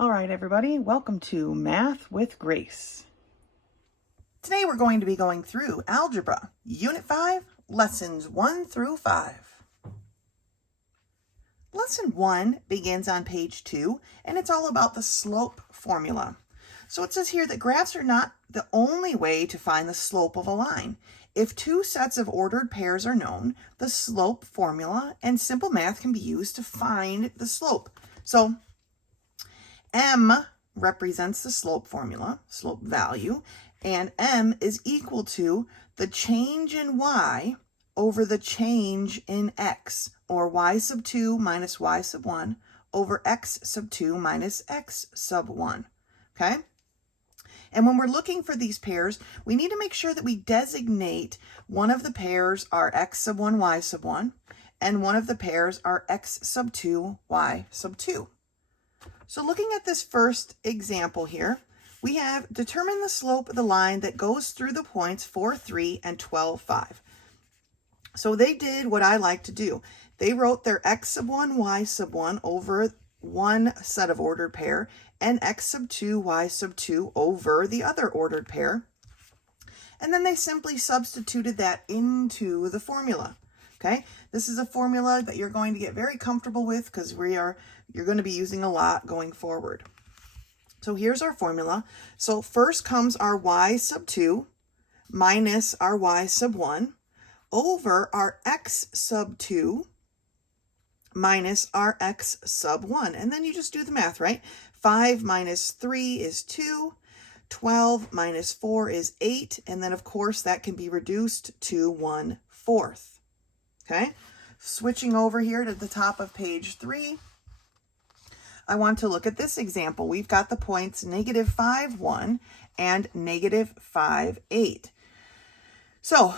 All right, everybody, welcome to Math with Grace. Today we're going to be going through Algebra, Unit 5, Lessons 1 through 5. Lesson 1 begins on page 2, and it's all about the slope formula. So it says here that graphs are not the only way to find the slope of a line. If two sets of ordered pairs are known, the slope formula and simple math can be used to find the slope. So M represents the slope formula, slope value, and M is equal to the change in Y over the change in X, or Y sub 2 minus Y sub 1 over X sub 2 minus X sub 1, okay? And when we're looking for these pairs, we need to make sure that we designate one of the pairs are X sub 1, Y sub 1, and one of the pairs are X sub 2, Y sub 2. So looking at this first example here, we have determine the slope of the line that goes through the points 4, 3, and 12, 5. So they did what I like to do. They wrote their X sub 1, Y sub 1 over one set of ordered pair, and X sub 2, Y sub 2 over the other ordered pair. And then they simply substituted that into the formula. Okay, this is a formula that you're going to get very comfortable with because you're going to be using a lot going forward. So here's our formula. So first comes our Y sub 2 minus our Y sub 1 over our X sub 2 minus our X sub 1. And then you just do the math, right? 5 minus 3 is 2. 12 minus 4 is 8. And then, of course, that can be reduced to 1/4. Okay, switching over here to the top of page 3, I want to look at this example. We've got the points -5, 1 and -5, 8. So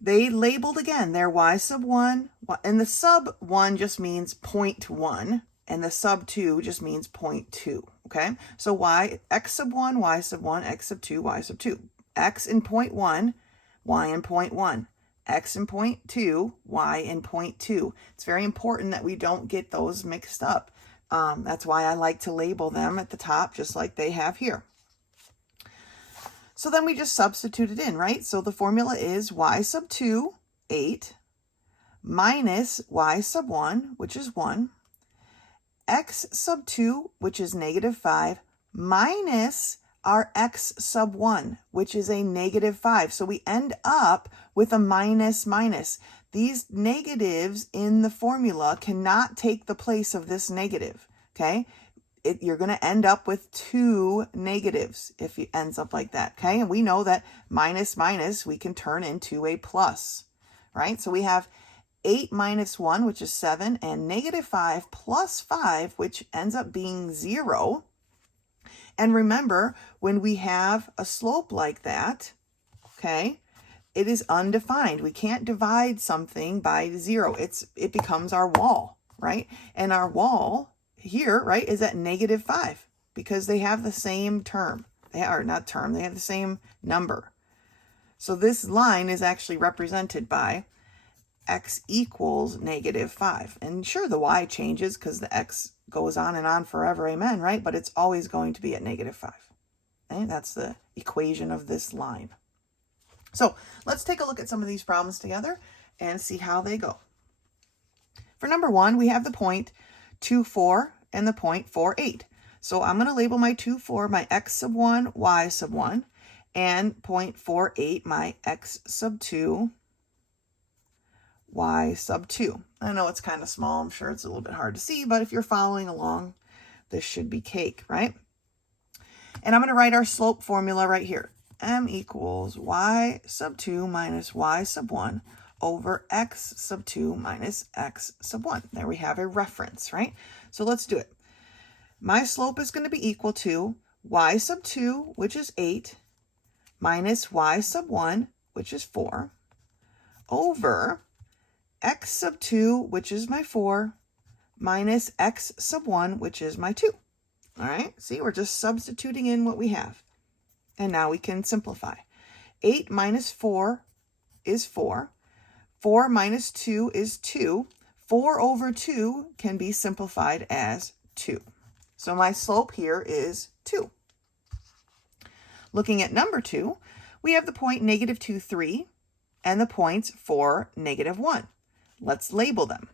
they labeled again their Y sub 1, and the sub 1 just means 0.1, and the sub 2 just means 0.2. Okay, so X sub 1, Y sub 1, X sub 2, Y sub 2. X in 0.1, Y in 0.1. X in 0.2, Y in 0.2. It's very important that we don't get those mixed up. That's why I like to label them at the top, just like they have here. So then we just substitute it in, right? So the formula is Y sub 2, 8, minus Y sub 1, which is 1, X sub 2, which is -5, minus our X sub 1, which is a -5. So we end up with a minus minus. These negatives in the formula cannot take the place of this negative, okay? You're going to end up with 2 negatives if it ends up like that, okay? And we know that minus minus we can turn into a plus, right? So we have 8 minus 1, which is 7, and -5 plus 5, which ends up being 0. And remember, when we have a slope like that, okay, it is undefined. We can't divide something by 0. It becomes our wall, right? And our wall here, right, is at -5 because they have the same term. They have the same number. So this line is actually represented by X equals -5. And sure, the Y changes because the X goes on and on forever, amen, right? But it's always going to be at -5. Okay? That's the equation of this line. So let's take a look at some of these problems together and see how they go. For number 1, we have the point 2, 4 and the point 4, 8. So I'm going to label my 2, 4 my X sub 1, Y sub 1, and point 4, 8 my X sub 2, Y sub 2. I know it's kind of small. I'm sure it's a little bit hard to see, but if you're following along, this should be cake, right? And I'm going to write our slope formula right here. M equals Y sub 2 minus Y sub 1 over X sub 2 minus X sub 1. There we have a reference, right? So let's do it. My slope is going to be equal to Y sub 2, which is 8, minus Y sub 1, which is 4, over X sub 2, which is my 4, minus X sub 1, which is my 2. All right, see, we're just substituting in what we have. And now we can simplify. 8 minus 4 is 4. 4 minus 2 is 2. 4 over 2 can be simplified as 2. So my slope here is 2. Looking at number 2, we have the point -2, 3, and the points 4, -1. Let's label them.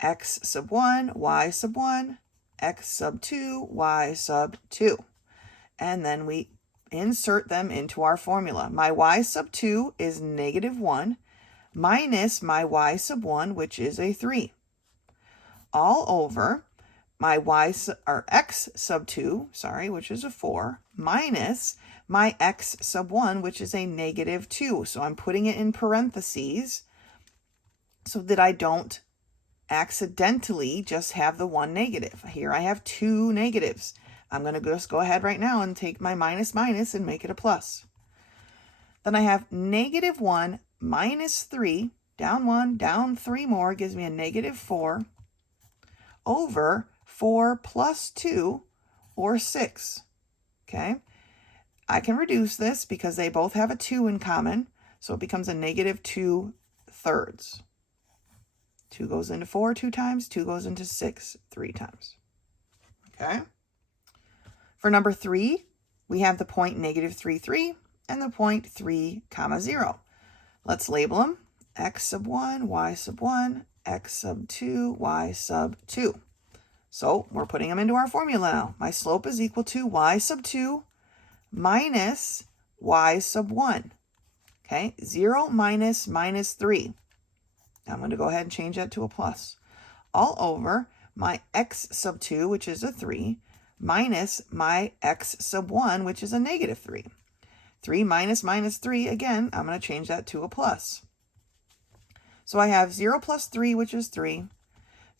X sub 1, y sub 1, x sub 2, y sub 2. And then we insert them into our formula. My y sub 2 is -1 minus my y sub 1, which is a 3. All over my x sub 2, which is a 4, minus my x sub 1, which is a -2. So I'm putting it in parentheses so that I don't accidentally just have the one negative. Here I have 2 negatives. I'm going to just go ahead right now and take my minus and make it a plus. Then I have -1 minus 3, down 1, down 3 more, gives me a -4, over 4 plus 2, or 6. Okay? I can reduce this because they both have a 2 in common, so it becomes a -2/3. 2 goes into 4 2 times, 2 goes into 6 3 times. Okay? For number 3, we have the point -3, 3 and the point 3, 0. Let's label them. X sub 1, y sub 1, x sub 2, y sub 2. So we're putting them into our formula now. My slope is equal to y sub 2 minus y sub 1. Okay, 0 minus -3. I'm going to go ahead and change that to a plus. All over my x sub 2, which is a 3, minus my x sub 1, which is a -3. 3 minus -3, again, I'm going to change that to a plus. So I have 0 plus 3, which is 3,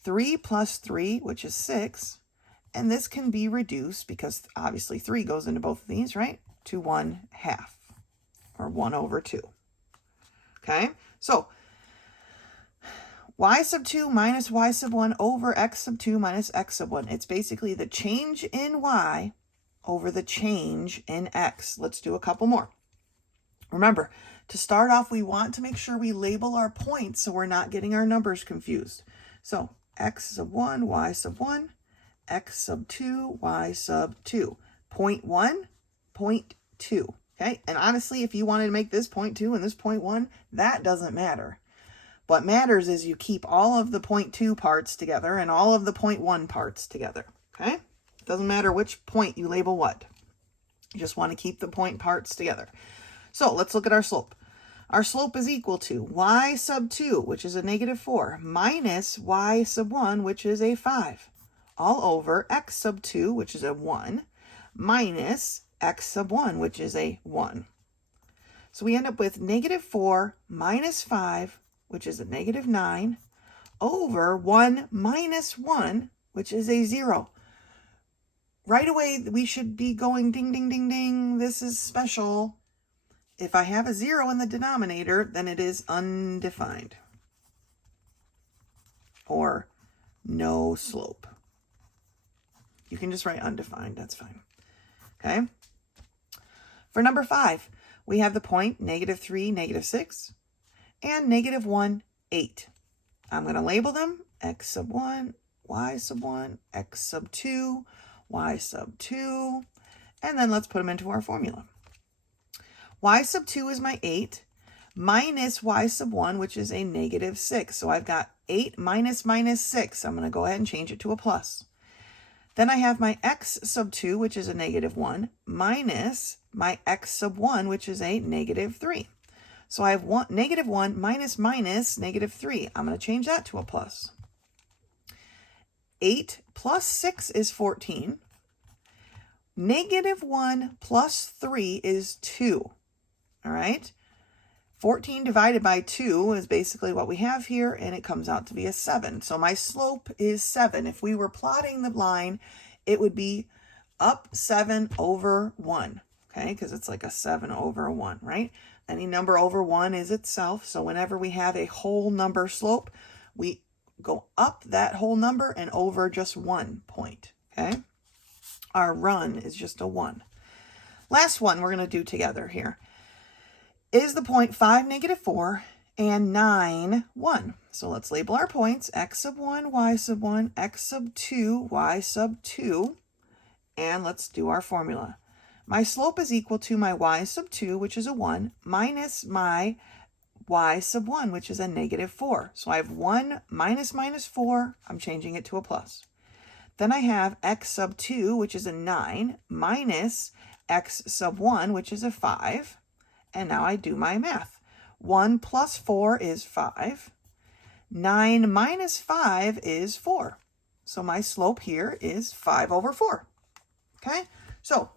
3 plus 3, which is 6, and this can be reduced because obviously 3 goes into both of these, right? To 1/2, or 1 over 2. Okay, so y sub 2 minus y sub 1 over x sub 2 minus x sub 1. It's basically the change in y over the change in x. Let's do a couple more. Remember, to start off, we want to make sure we label our points so we're not getting our numbers confused. So x sub 1, y sub 1, x sub 2, y sub 2. Point 1, point 2. Okay, and honestly, if you wanted to make this point 2 and this point 1, that doesn't matter. What matters is you keep all of the point 2 parts together and all of the point 1 parts together, okay? It doesn't matter which point you label what. You just want to keep the point parts together. So let's look at our slope. Our slope is equal to y sub 2, which is a -4, minus y sub 1, which is a 5, all over x sub 2, which is a 1, minus x sub 1, which is a 1. So we end up with -4 minus 5, which is a -9, over 1 minus 1, which is a 0. Right away, we should be going ding, ding, ding, ding. This is special. If I have a 0 in the denominator, then it is undefined, or no slope. You can just write undefined. That's fine. Okay. For number 5, we have the point -3, -6. And -1, 8. I'm going to label them x sub 1, y sub 1, x sub 2, y sub 2, and then let's put them into our formula. Y sub 2 is my 8, minus y sub 1, which is a -6. So I've got 8 minus -6. I'm going to go ahead and change it to a plus. Then I have my x sub 2, which is a -1, minus my x sub 1, which is a -3. So I have -1 minus -3. I'm going to change that to a plus. 8 plus 6 is 14. -1 plus 3 is 2. All right? 14 divided by 2 is basically what we have here, and it comes out to be a 7. So my slope is 7. If we were plotting the line, it would be up 7 over 1. Okay? Because it's like a 7 over 1, right? Any number over 1 is itself. So whenever we have a whole number slope, we go up that whole number and over just 1 point. Okay? Our run is just a 1. Last one we're going to do together here is the point 5, -4, and 9, 1. So let's label our points. X sub 1, y sub 1, x sub 2, y sub 2. and let's do our formula. My slope is equal to my y sub 2, which is a 1, minus my y sub 1, which is a negative 4. So I have 1 minus minus 4. I'm changing it to a plus. Then I have x sub 2, which is a 9, minus x sub 1, which is a 5. And now I do my math. 1 plus 4 is 5. 9 minus 5 is 4. So my slope here is 5 over 4. Okay, so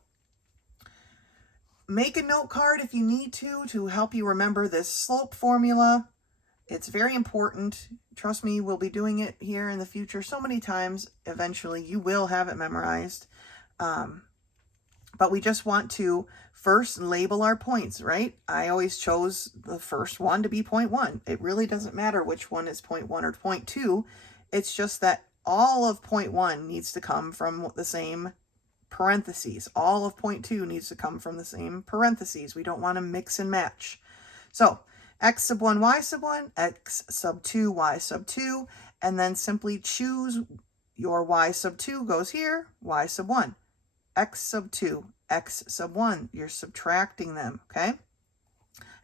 make a note card if you need to help you remember this slope formula. It's very important. Trust me, we'll be doing it here in the future so many times. Eventually, you will have it memorized. But we just want to first label our points, right? I always chose the first one to be 0.1. It really doesn't matter which one is 0.1 or 0.2. It's just that all of 0.1 needs to come from the same parentheses. All of 0.2 needs to come from the same parentheses. We don't want to mix and match. So x sub 1, y sub 1, x sub 2, y sub 2, and then simply choose your y sub 2 goes here, y sub 1. X sub 2, x sub 1. You're subtracting them, okay?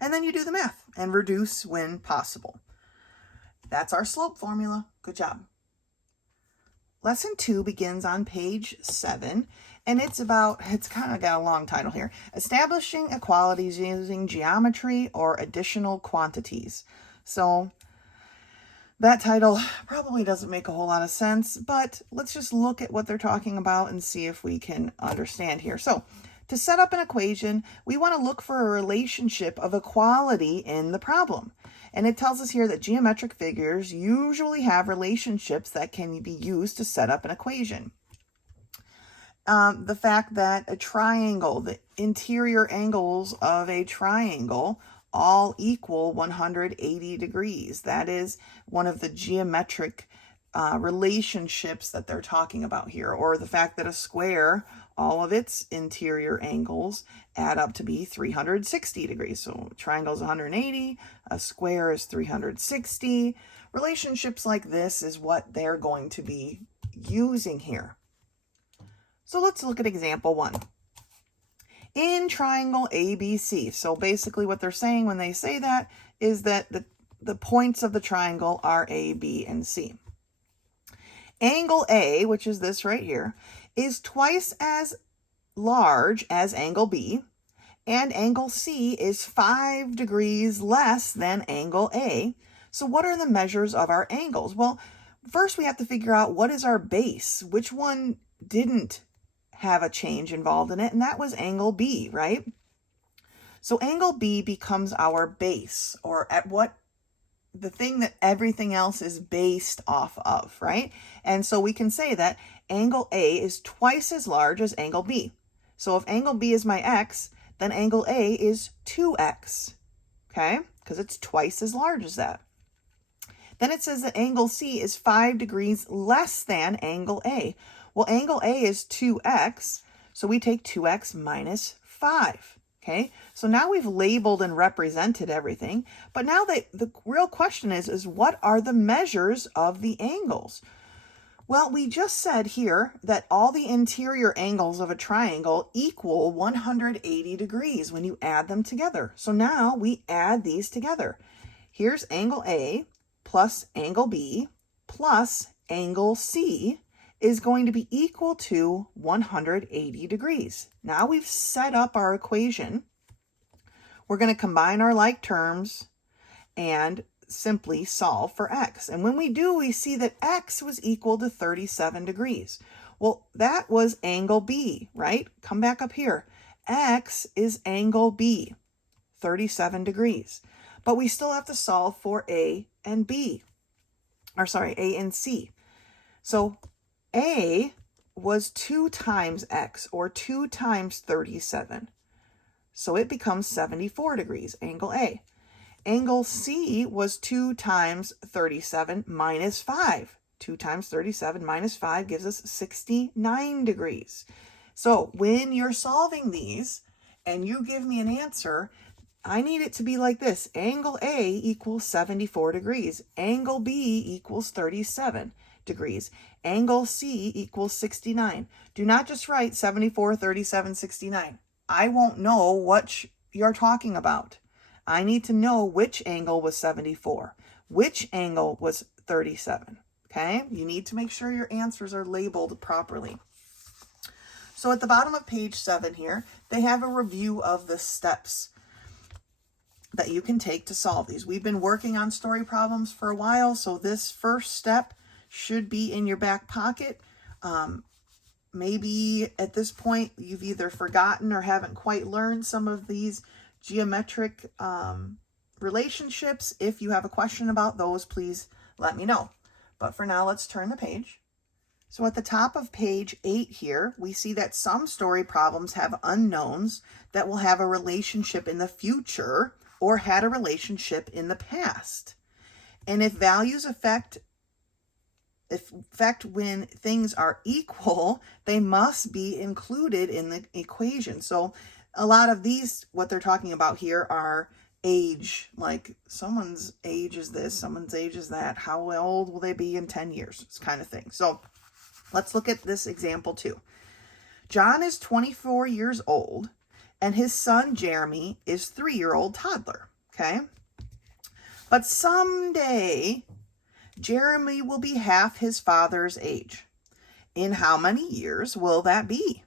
And then you do the math and reduce when possible. That's our slope formula. Good job. Lesson 2 begins on page 7, and it's kind of got a long title here. Establishing equalities using geometry or additional quantities. So that title probably doesn't make a whole lot of sense, but let's just look at what they're talking about and see if we can understand here. So to set up an equation, we want to look for a relationship of equality in the problem. And it tells us here that geometric figures usually have relationships that can be used to set up an equation. The fact that a triangle, the interior angles of a triangle all equal 180 degrees. That is one of the geometric relationships that they're talking about here. Or the fact that a square, all of its interior angles add up to be 360 degrees. So a triangle is 180, a square is 360. Relationships like this is what they're going to be using here. So let's look at example 1. In triangle ABC. So basically what they're saying when they say that is that the points of the triangle are A, B, and C. Angle A, which is this right here, is twice as large as angle B, and angle C is 5 degrees less than angle A. So what are the measures of our angles? Well, first we have to figure out what is our base. Which one didn't have a change involved in it, and that was angle B, right? So angle B becomes our base, or at what the thing that everything else is based off of, right? And so we can say that angle A is twice as large as angle B. So if angle B is my x, then angle A is 2x, okay? Because it's twice as large as that. Then it says that angle C is 5 degrees less than angle A. Well, angle A is 2x, so we take 2x minus 5, okay? So now we've labeled and represented everything, but now the real question is what are the measures of the angles? Well, we just said here that all the interior angles of a triangle equal 180 degrees when you add them together. So now we add these together. Here's angle A plus angle B plus angle C is going to be equal to 180 degrees. Now we've set up our equation. We're going to combine our like terms and simply solve for x. And when we do, we see that x was equal to 37 degrees. Well, that was angle B, right? Come back up here. X is angle B, 37 degrees. But we still have to solve for A and B, or sorry, A and C. So A was 2 times x, or 2 times 37. So it becomes 74 degrees, angle A. Angle C was 2 times 37 minus 5. 2 times 37 minus 5 gives us 69 degrees. So when you're solving these and you give me an answer, I need it to be like this. Angle A equals 74 degrees. Angle B equals 37. degrees. Angle C equals 69. Do not just write 74, 37, 69. I won't know what you're talking about. I need to know which angle was 74, which angle was 37. Okay? You need to make sure your answers are labeled properly. So at the bottom of page 7 here, they have a review of the steps that you can take to solve these. We've been working on story problems for a while, so this first step should be in your back pocket. Maybe at this point you've either forgotten or haven't quite learned some of these geometric relationships. If you have a question about those, please let me know. But for now, let's turn the page. So at the top of page 8 here, we see that some story problems have unknowns that will have a relationship in the future or had a relationship in the past. And if values affect when things are equal, they must be included in the equation. So a lot of these, what they're talking about here are age, like someone's age is this, someone's age is that, how old will they be in 10 years, this kind of thing. So let's look at this example too. John is 24 years old and his son Jeremy is 3-year-old toddler, okay? But someday Jeremy will be half his father's age. In how many years will that be?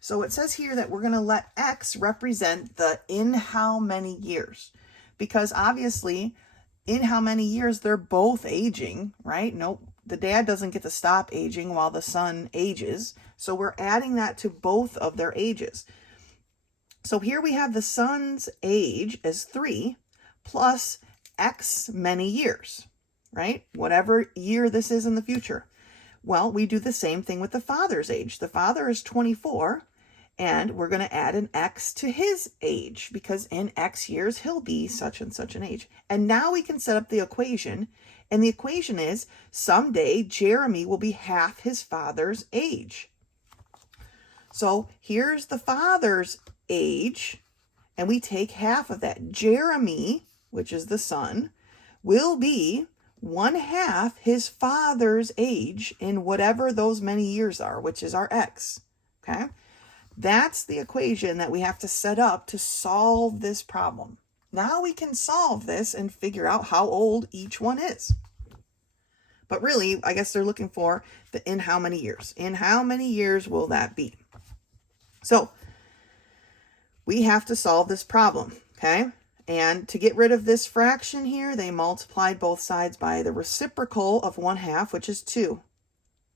So it says here that we're going to let X represent the in how many years, because obviously in how many years they're both aging, right? Nope, the dad doesn't get to stop aging while the son ages. So we're adding that to both of their ages. So here we have the son's age as 3 plus X many years, right? Whatever year this is in the future. Well, we do the same thing with the father's age. The father is 24, and we're going to add an X to his age because in X years, he'll be such and such an age. And now we can set up the equation, and the equation is someday Jeremy will be half his father's age. So here's the father's age, and we take half of that. Jeremy, which is the son, will be 1/2 his father's age in whatever those many years are, which is our X, okay? That's the equation that we have to set up to solve this problem. Now we can solve this and figure out how old each one is. But really, I guess they're looking for the in how many years. In how many years will that be? So we have to solve this problem, okay? And to get rid of this fraction here, they multiplied both sides by the reciprocal of 1/2, which is 2,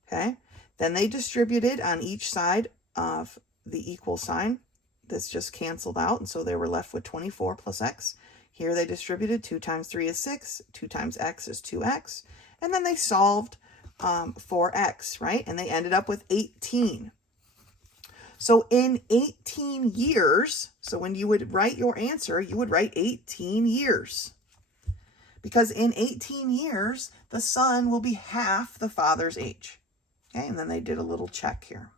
okay? Then they distributed on each side of the equal sign. This just canceled out, and so they were left with 24 plus X. Here they distributed 2 times 3 is 6, 2 times X is 2X, and then they solved for X, right? And they ended up with 18. So in 18 years, so when you would write your answer, you would write 18 years. Because in 18 years, the son will be half the father's age. Okay, and then they did a little check here.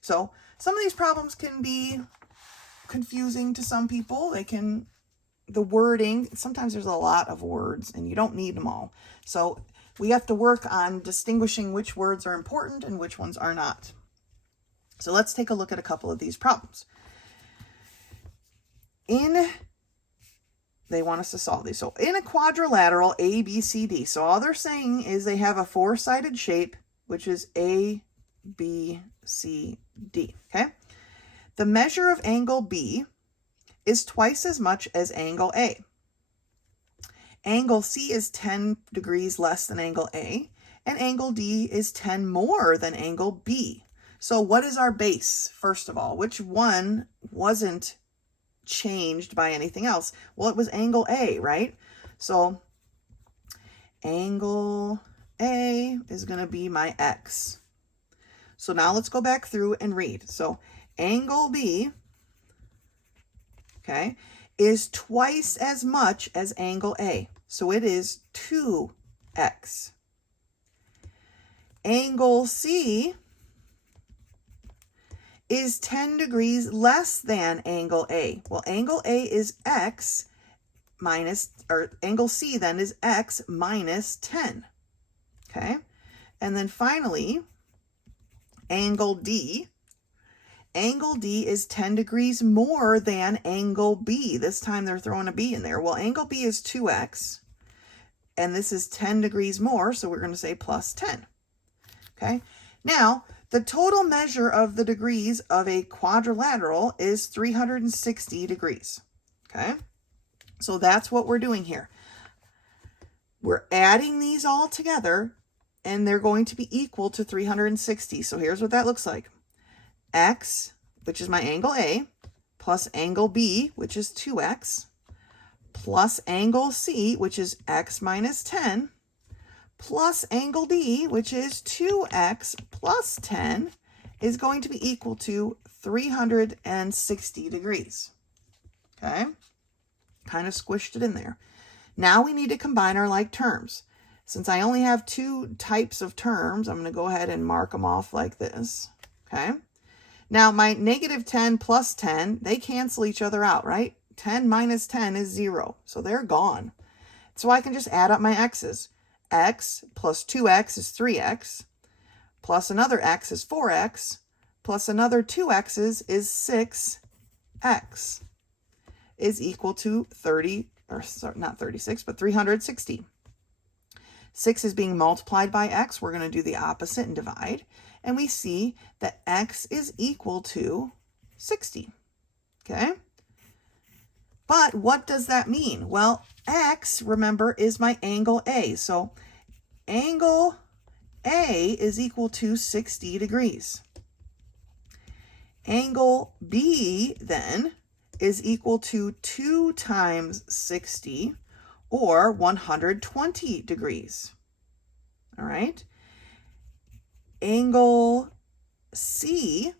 So some of these problems can be confusing to some people. The wording, sometimes there's a lot of words and you don't need them all. So we have to work on distinguishing which words are important and which ones are not. So let's take a look at a couple of these problems. They want us to solve these. So in a quadrilateral ABCD, so all they're saying is they have a 4-sided shape, which is ABCD, okay? The measure of angle B is twice as much as angle A. Angle C is 10 degrees less than angle A, and angle D is 10 more than angle B. So what is our base, first of all? Which one wasn't changed by anything else? Well, it was angle A, right? So angle A is going to be my X. So now let's go back through and read. So angle B, okay, is twice as much as angle A. So it is 2X. Angle C is 10 degrees less than angle A. Well, angle A is X minus, or angle C then is X minus 10. Okay. And then finally, angle D. Angle D is 10 degrees more than angle B. This time they're throwing a B in there. Well, angle B is 2x, and this is 10 degrees more, so we're going to say plus 10. Okay, now the total measure of the degrees of a quadrilateral is 360 degrees. Okay, so that's what we're doing here. We're adding these all together, and they're going to be equal to 360. So here's what that looks like. X, which is my angle A, plus angle B, which is 2x, plus angle C, which is x minus 10, plus angle D, which is 2x plus 10, is going to be equal to 360 degrees. Okay? Kind of squished it in there. Now we need to combine our like terms. Since I only have two types of terms, I'm going to go ahead and mark them off like this. Okay? Now, my negative 10 plus 10, they cancel each other out, right? 10 minus 10 is 0, so they're gone. So I can just add up my x's. X plus 2x is 3x, plus another x is 4x, plus another 2x's is 6x, is equal to 360. 6 is being multiplied by x. We're going to do the opposite and divide. And we see that x is equal to 60. Okay? But what does that mean? Well, x, remember, is my angle A. So angle A is equal to 60 degrees. Angle B, then, is equal to 2 times 60, or 120 degrees. All right? Angle C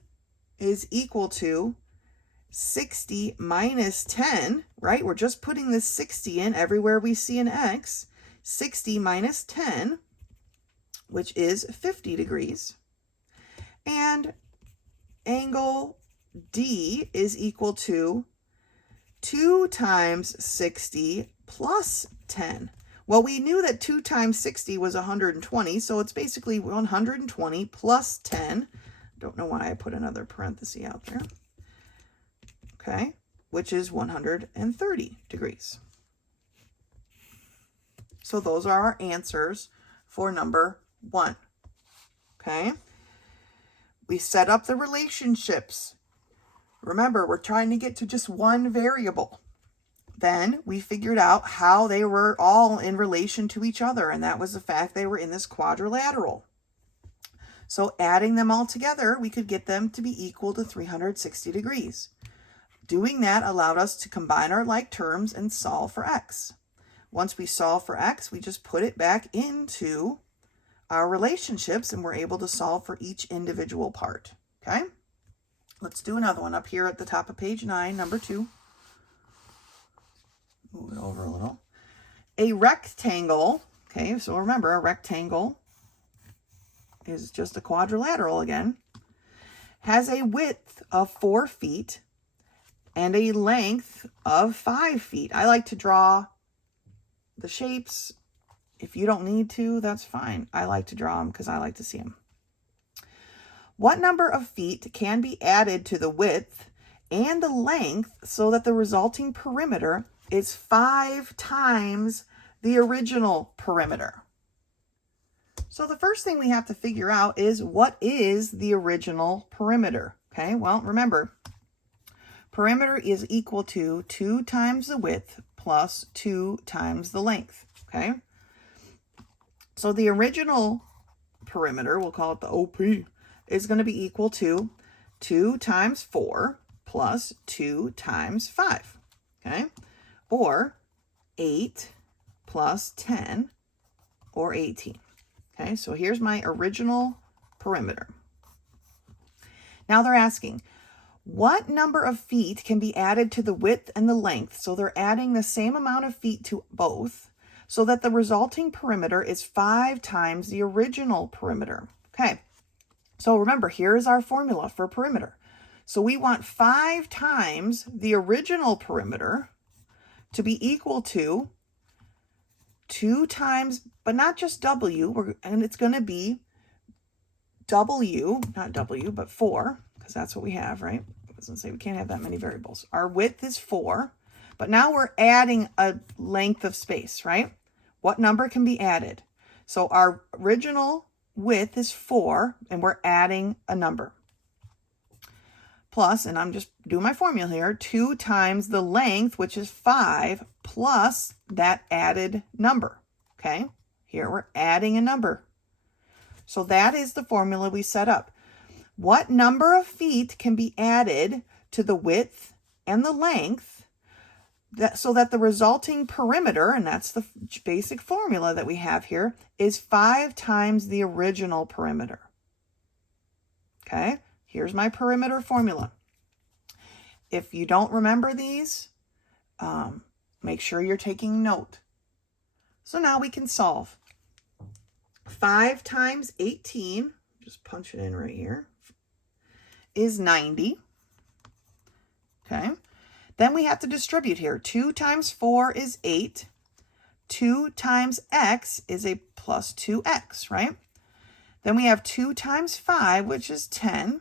is equal to 60 minus 10, right? We're just putting this 60 in everywhere we see an x. 60 minus 10, which is 50 degrees. And angle D is equal to 2 times 60 plus 10. Well, we knew that 2 times 60 was 120, so it's basically 120 plus 10. Don't know why I put another parenthesis out there. Okay, which is 130 degrees. So those are our answers for number 1. Okay, we set up the relationships. Remember, we're trying to get to just one variable. Then we figured out how they were all in relation to each other, and that was the fact they were in this quadrilateral. So adding them all together, we could get them to be equal to 360 degrees. Doing that allowed us to combine our like terms and solve for x. Once we solve for x, we just put it back into our relationships, and we're able to solve for each individual part. Okay? Let's do another one up here at the top of page 9, number 2. Move it over a little. A rectangle, okay, so remember, a rectangle is just a quadrilateral again, has a width of 4 feet and a length of 5 feet. I like to draw the shapes. If you don't need to, that's fine. I like to draw them because I like to see them. What number of feet can be added to the width and the length so that the resulting perimeter is 5 times the original perimeter? So the first thing we have to figure out is, what is the original perimeter? Okay, well, remember, perimeter is equal to 2 times the width plus 2 times the length. Okay, so the original perimeter, we'll call it the OP, is going to be equal to 2 times 4 plus 2 times 5. Okay, or 8 plus 10, or 18. Okay, so here's my original perimeter. Now they're asking, what number of feet can be added to the width and the length? So they're adding the same amount of feet to both, so that the resulting perimeter is 5 times the original perimeter. Okay, so remember, here is our formula for perimeter. So we want 5 times the original perimeter to be equal to 2 times, but not just W, and it's going to be W, not W, but 4, because that's what we have, right? It doesn't say we can't have that many variables. Our width is 4, but now we're adding a length of space, right? What number can be added? So our original width is 4, and we're adding a number. Plus, and I'm just doing my formula here, 2 times the length, which is 5, plus that added number, okay? Here we're adding a number. So that is the formula we set up. What number of feet can be added to the width and the length so that the resulting perimeter, and that's the basic formula that we have here, is 5 times the original perimeter. Okay? Here's my perimeter formula. If you don't remember these, make sure you're taking note. So now we can solve. 5 times 18, just punch it in right here, is 90. Okay. Then we have to distribute here. 2 times 4 is 8. 2 times x is a plus 2x, right? Then we have 2 times 5, which is 10.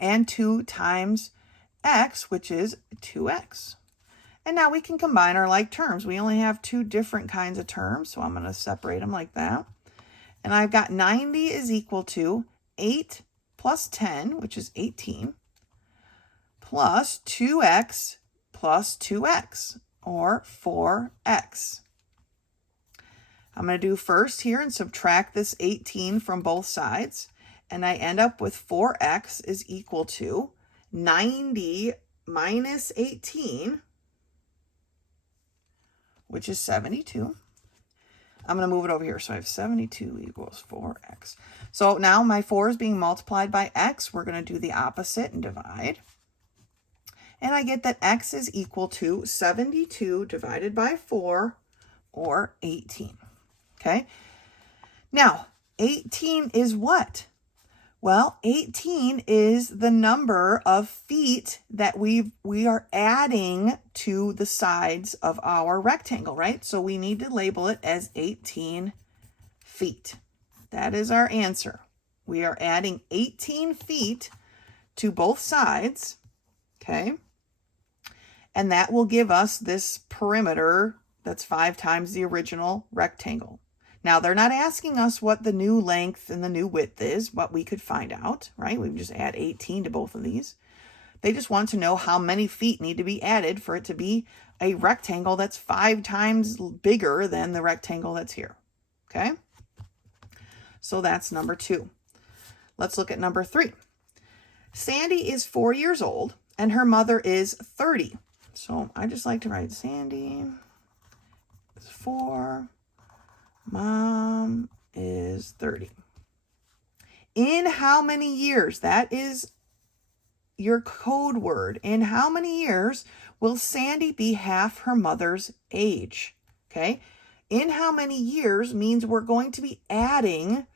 And 2 times x, which is 2x. And now we can combine our like terms. We only have 2 different kinds of terms, so I'm going to separate them like that. And I've got 90 is equal to 8 plus 10, which is 18, plus 2x plus 2x, or 4x. I'm going to do first here and subtract this 18 from both sides. And I end up with 4x is equal to 90 minus 18, which is 72. I'm going to move it over here. So I have 72 equals 4x. So now my 4 is being multiplied by x. We're going to do the opposite and divide. And I get that x is equal to 72 divided by 4, or 18. Okay? Now, 18 is what? Well, 18 is the number of feet that we are adding to the sides of our rectangle, right? So we need to label it as 18 feet. That is our answer. We are adding 18 feet to both sides, okay? And that will give us this perimeter that's 5 times the original rectangle. Now, they're not asking us what the new length and the new width is, but we could find out, right? We would just add 18 to both of these. They just want to know how many feet need to be added for it to be a rectangle that's 5 times bigger than the rectangle that's here, okay? So that's number 2. Let's look at number 3. Sandy is 4 years old, and her mother is 30. So I just like to write Sandy is 4. Mom is 30. In how many years? That is your code word. In how many years will Sandy be half her mother's age? Okay. In how many years means we're going to be adding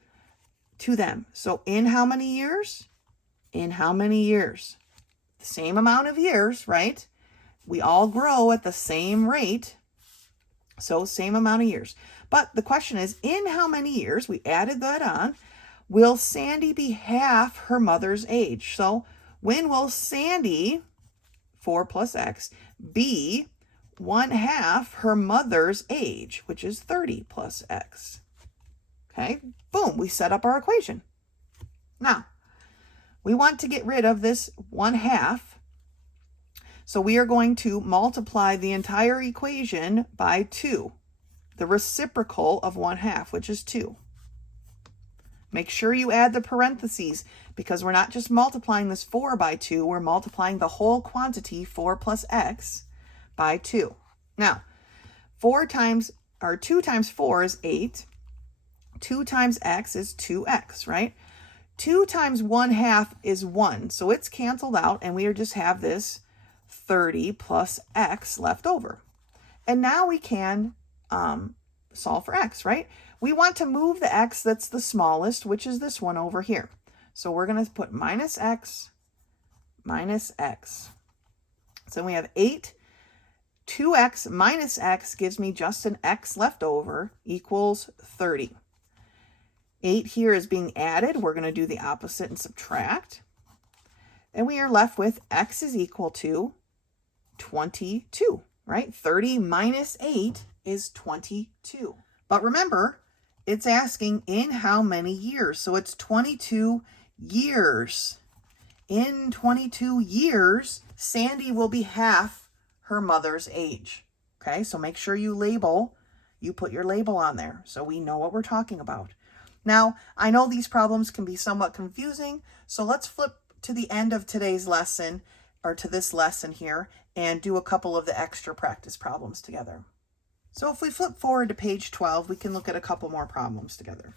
to them. So in how many years? In how many years? The same amount of years, right? We all grow at the same rate. So same amount of years. But the question is, in how many years, we added that on, will Sandy be half her mother's age? So when will Sandy, 4 plus x, be 1/2 her mother's age, which is 30 plus x? Okay, boom, we set up our equation. Now, we want to get rid of this 1/2. So we are going to multiply the entire equation by 2. The reciprocal of 1/2, which is 2. Make sure you add the parentheses because we're not just multiplying this 4 by 2, we're multiplying the whole quantity 4 plus x by 2. Now, 2 times 4 is 8. 2 times x is 2x, right? 2 times 1/2 is 1, so it's canceled out and we just have this 30 plus x left over. And now we can solve for x, right? We want to move the x that's the smallest, which is this one over here. So we're going to put minus x. So we have 8. 2x minus x gives me just an x left over equals 30. 8 here is being added. We're going to do the opposite and subtract. And we are left with x is equal to 22, right? 30 minus 8 is 22. But remember, it's asking in how many years? So it's 22 years. In 22 years, Sandy will be half her mother's age. Okay, so make sure you put your label on there so we know what we're talking about. Now, I know these problems can be somewhat confusing, so let's flip to the end of today's lesson, or to this lesson here, and do a couple of the extra practice problems together. So if we flip forward to page 12, we can look at a couple more problems together.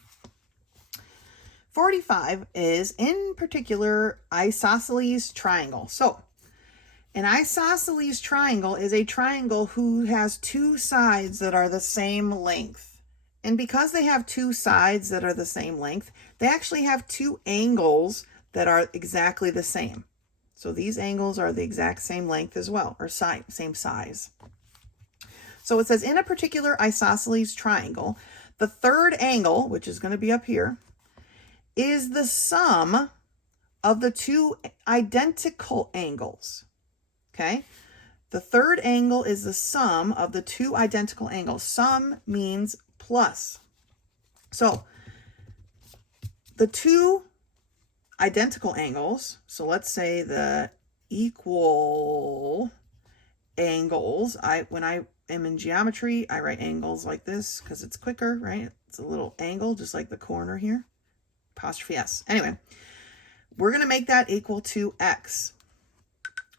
45 is, in particular, isosceles triangle. So an isosceles triangle is a triangle who has two sides that are the same length. And because they have two sides that are the same length, they actually have two angles that are exactly the same. So these angles are the exact same length as well, or same size. So it says, in a particular isosceles triangle, the third angle, which is going to be up here, is the sum of the two identical angles. Okay? The third angle is the sum of the two identical angles. Sum means plus. So the two identical angles, so let's say the equal angles, when I am in geometry, I write angles like this because it's quicker, right? It's a little angle, just like the corner here. Apostrophe S. Anyway, we're going to make that equal to x,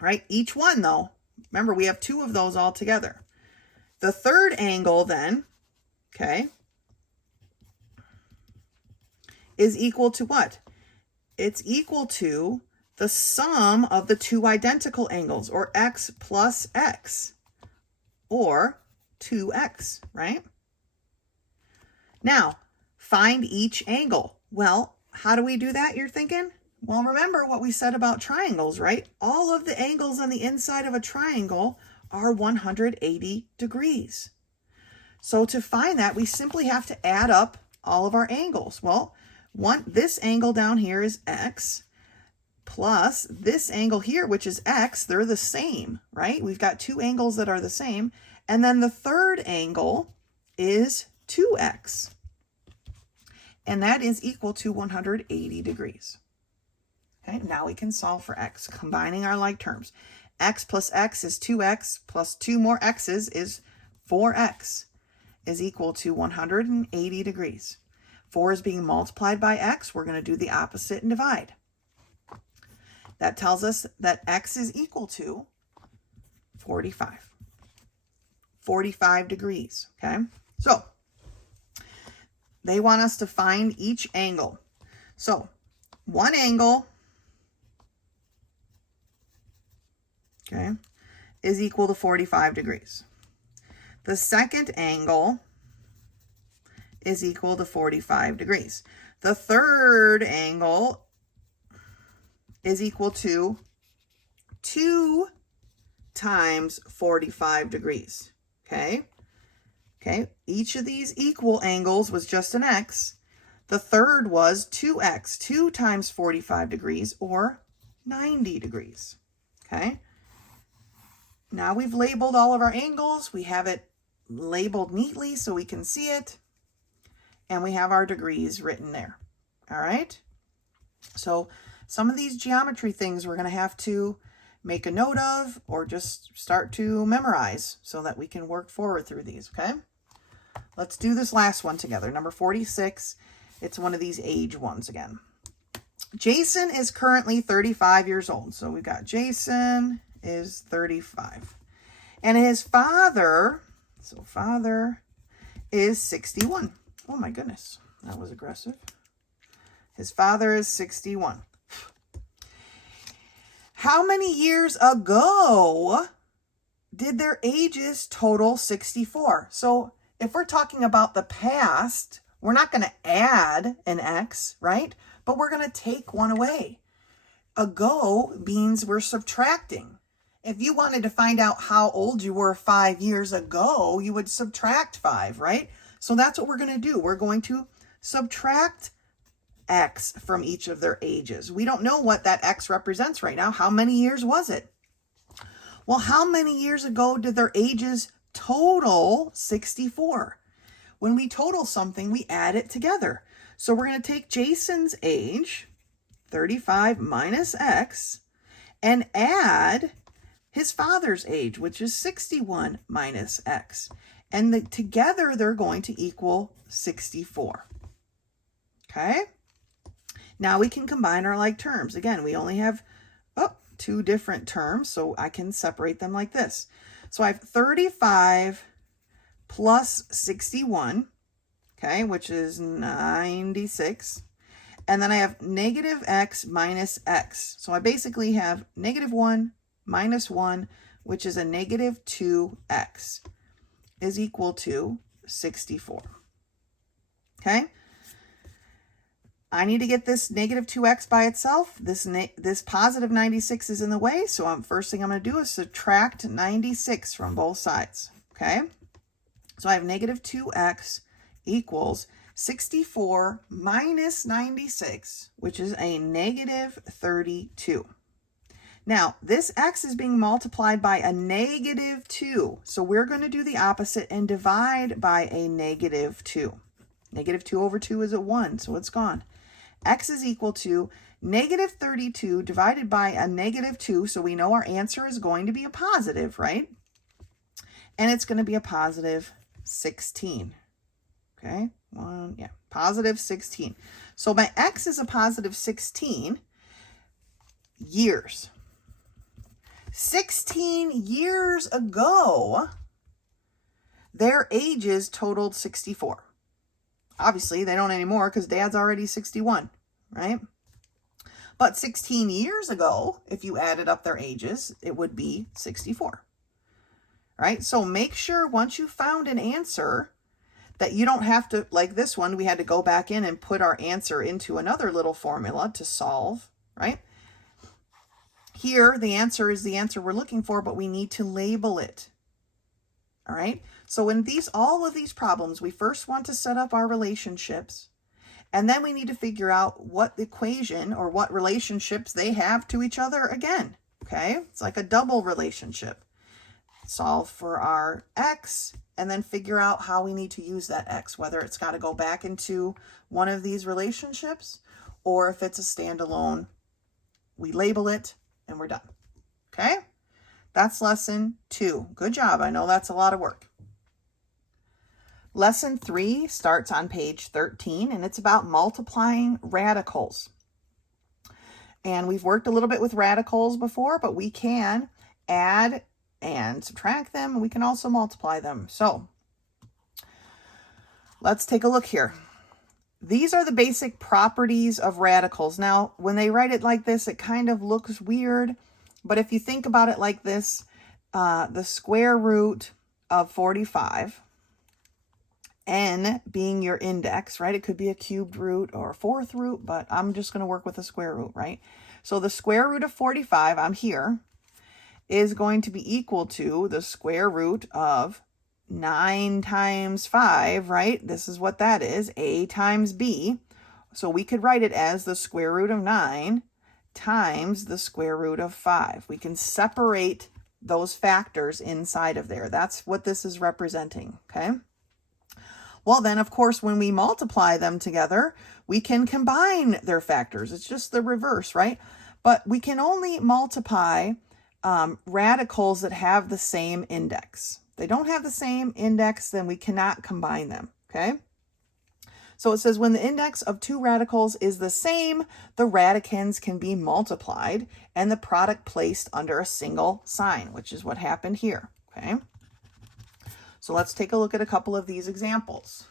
right? Each one, though, remember, we have two of those all together. The third angle, then, okay, is equal to what? It's equal to the sum of the two identical angles, or x plus x, or 2x, right? Now, find each angle. Well, how do we do that, you're thinking? Well, remember what we said about triangles, right? All of the angles on the inside of a triangle are 180 degrees. So to find that, we simply have to add up all of our angles. Well, this angle down here is x, plus this angle here, which is x. They're the same, right? We've got two angles that are the same. And then the third angle is 2x. And that is equal to 180 degrees. Okay, now we can solve for x, combining our like terms. X plus x is 2x, plus 2 more x's is 4x, is equal to 180 degrees. 4 is being multiplied by x. We're going to do the opposite and divide. That tells us that x is equal to 45. 45 degrees, okay? So, they want us to find each angle. So, one angle, okay, is equal to 45 degrees. The second angle is equal to 45 degrees. The third angle is equal to 2 times 45 degrees, okay? Okay, each of these equal angles was just an x. The third was 2x, 2 times 45 degrees, or 90 degrees, okay? Now we've labeled all of our angles. We have it labeled neatly so we can see it. And we have our degrees written there, all right? So some of these geometry things we're going to have to make a note of or just start to memorize so that we can work forward through these, okay? Let's do this last one together. Number 46, it's one of these age ones again. Jason is currently 35 years old. So we've got Jason is 35. And his father, so father is 61. Oh my goodness, that was aggressive. His father is 61. How many years ago did their ages total 64? So if we're talking about the past, we're not going to add an x, right? But we're going to take one away. Ago means we're subtracting. If you wanted to find out how old you were 5 years ago, you would subtract 5, right? So that's what we're going to do. We're going to subtract x from each of their ages. We don't know what that x represents right now. How many years was it? Well, how many years ago did their ages total 64? When we total something, we add it together. So we're going to take Jason's age, 35 minus x, and add his father's age, which is 61 minus x. And together they're going to equal 64. Okay? Now we can combine our like terms. Again, we only have two different terms, so I can separate them like this. So I have 35 plus 61, okay, which is 96. And then I have negative x minus x. So I basically have negative 1 minus 1, which is a negative 2x, is equal to 64. Okay? I need to get this negative 2x by itself. This positive 96 is in the way, so first thing I'm going to do is subtract 96 from both sides. Okay? So I have negative 2x equals 64 minus 96, which is a negative 32. Now, this x is being multiplied by a negative 2. So we're going to do the opposite and divide by a negative 2. Negative 2 over 2 is a 1, so it's gone. X is equal to negative 32 divided by a negative 2. So we know our answer is going to be a positive, right? And it's going to be a positive 16. Okay, positive 16. So my x is a positive 16 years. 16 years ago, their ages totaled 64. Obviously, they don't anymore because Dad's already 61, right? But 16 years ago, if you added up their ages, it would be 64, right? So make sure once you found an answer that you don't have to, like this one, we had to go back in and put our answer into another little formula to solve, right? Here, the answer is the answer we're looking for, but we need to label it, all right? So in all of these problems, we first want to set up our relationships, and then we need to figure out what equation or what relationships they have to each other again, okay? It's like a double relationship. Solve for our x, and then figure out how we need to use that x, whether it's got to go back into one of these relationships, or if it's a standalone, we label it, and we're done, okay? That's lesson 2. Good job. I know that's a lot of work. Lesson 3 starts on page 13, and it's about multiplying radicals. And we've worked a little bit with radicals before, but we can add and subtract them, and we can also multiply them. So let's take a look here. These are the basic properties of radicals. Now, when they write it like this, it kind of looks weird, but if you think about it like this, the square root of 45, n being your index, right? It could be a cubed root or a fourth root, but I'm just going to work with a square root, right? So the square root of 45, I'm here, is going to be equal to the square root of 9 times 5, right? This is what that is, a times b. So we could write it as the square root of 9 times the square root of 5. We can separate those factors inside of there. That's what this is representing, okay? Well, then, of course, when we multiply them together, we can combine their factors. It's just the reverse, right? But we can only multiply radicals that have the same index. If they don't have the same index, then we cannot combine them, okay? So it says when the index of two radicals is the same, the radicands can be multiplied and the product placed under a single sign, which is what happened here, okay? So let's take a look at a couple of these examples.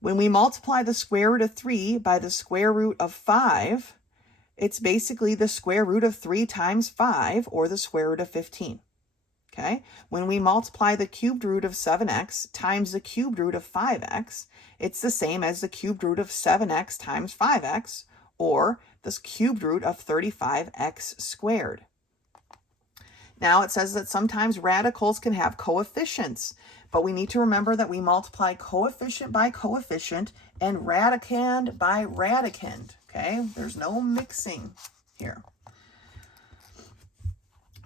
When we multiply the square root of 3 by the square root of 5, it's basically the square root of 3 times 5, or the square root of 15. Okay? When we multiply the cubed root of 7x times the cubed root of 5x, it's the same as the cubed root of 7x times 5x, or the cubed root of 35x squared. Now it says that sometimes radicals can have coefficients, but we need to remember that we multiply coefficient by coefficient and radicand by radicand, okay? There's no mixing here.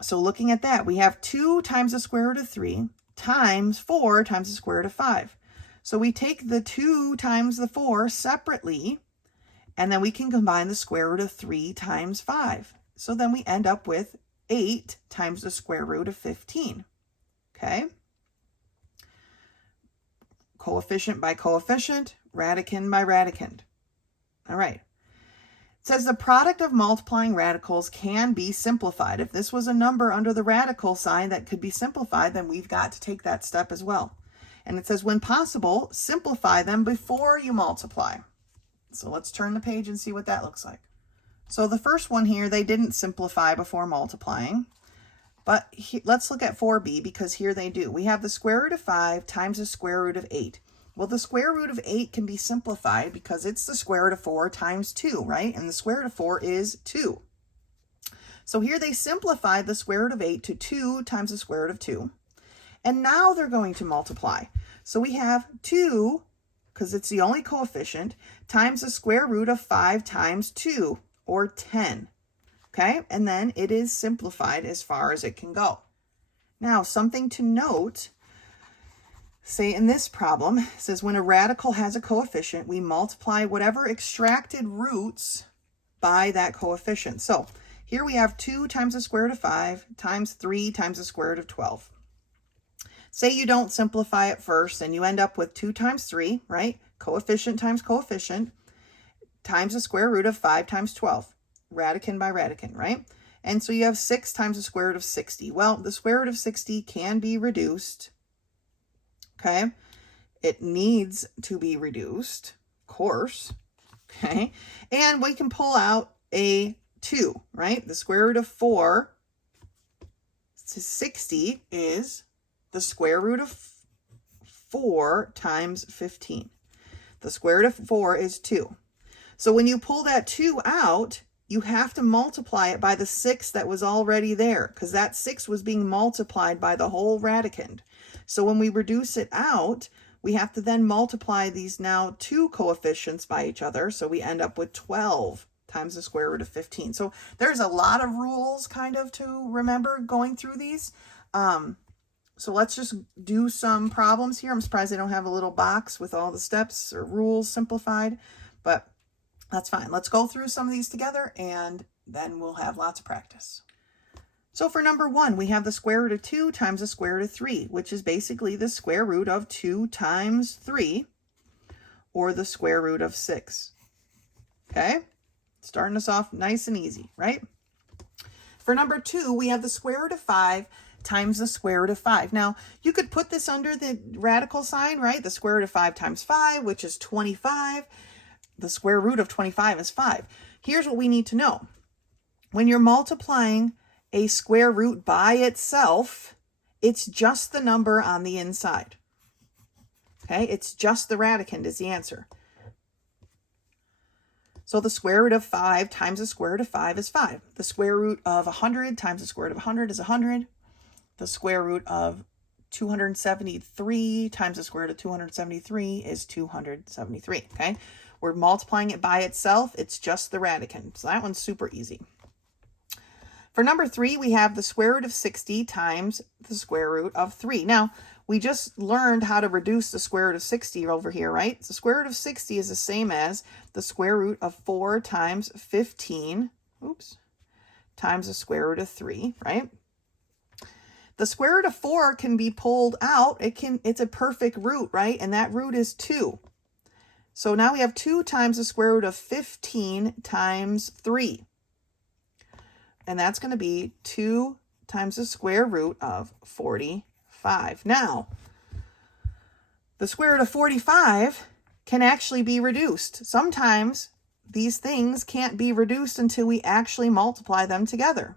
So looking at that, we have 2 times the square root of 3 times 4 times the square root of 5. So we take the 2 times the 4 separately, and then we can combine the square root of 3 times 5. So then we end up with 8 times the square root of 15, okay? Coefficient by coefficient, radicand by radicand. All right. It says the product of multiplying radicals can be simplified. If this was a number under the radical sign that could be simplified, then we've got to take that step as well. And it says, when possible, simplify them before you multiply. So let's turn the page and see what that looks like. So the first one here, they didn't simplify before multiplying. But let's look at 4b, because here they do. We have the square root of 5 times the square root of 8. Well, the square root of 8 can be simplified because it's the square root of 4 times 2, right? And the square root of 4 is 2. So here they simplified the square root of 8 to 2 times the square root of 2. And now they're going to multiply. So we have 2, because it's the only coefficient, times the square root of 5 times 2, or 10. Okay, and then it is simplified as far as it can go. Now, something to note, say in this problem, it says when a radical has a coefficient, we multiply whatever extracted roots by that coefficient. So here we have 2 times the square root of 5 times 3 times the square root of 12. Say you don't simplify it first, and you end up with 2 times 3, right? Coefficient times coefficient times the square root of 5 times 12. Radicand by radicand, right? And so you have 6 times the square root of 60. Well, the square root of 60 can be reduced, okay? It needs to be reduced, of course, okay? And we can pull out a 2, right? The square root of 4 to 60 is the square root of 4 times 15. The square root of 4 is 2. So when you pull that 2 out, you have to multiply it by the 6 that was already there, because that 6 was being multiplied by the whole radicand. So when we reduce it out, we have to then multiply these now 2 coefficients by each other, so we end up with 12 times the square root of 15. So there's a lot of rules kind of to remember going through these. So let's just do some problems here. I'm surprised I don't have a little box with all the steps or rules simplified, but that's fine. Let's go through some of these together, and then we'll have lots of practice. So for number 1, we have the square root of 2 times the square root of 3, which is basically the square root of 2 times 3, or the square root of 6. Okay? Starting us off nice and easy, right? For number 2, we have the square root of 5 times the square root of 5. Now, you could put this under the radical sign, right? The square root of 5 times 5, which is 25. The square root of 25 is 5. Here's what we need to know. When you're multiplying a square root by itself, it's just the number on the inside. Okay, it's just the radicand is the answer. So the square root of 5 times the square root of 5 is 5. The square root of 100 times the square root of 100 is 100. The square root of 273 times the square root of 273 is 273, okay? We're multiplying it by itself. It's just the radicand. So that one's super easy. For number 3, we have the square root of 60 times the square root of 3. Now, we just learned how to reduce the square root of 60 over here, right? The square root of 60 is the same as the square root of 4 times 15, times the square root of 3, right? The square root of 4 can be pulled out. It's a perfect root, right? And that root is 2. So now we have 2 times the square root of 15 times 3. And that's going to be 2 times the square root of 45. Now, the square root of 45 can actually be reduced. Sometimes these things can't be reduced until we actually multiply them together.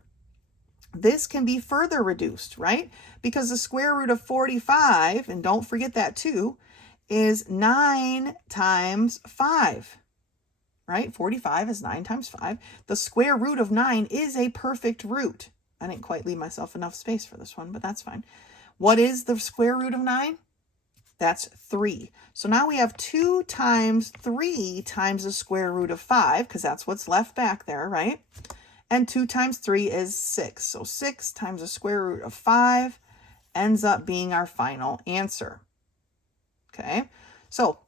This can be further reduced, right? Because the square root of 45, and don't forget that too, is 9 times 5, right? 45 is 9 times 5. The square root of 9 is a perfect root. I didn't quite leave myself enough space for this one, but that's fine. What is the square root of 9? That's 3. So now we have 2 times 3 times the square root of 5, because that's what's left back there, right? And 2 times 3 is 6. So 6 times the square root of 5 ends up being our final answer. Okay, so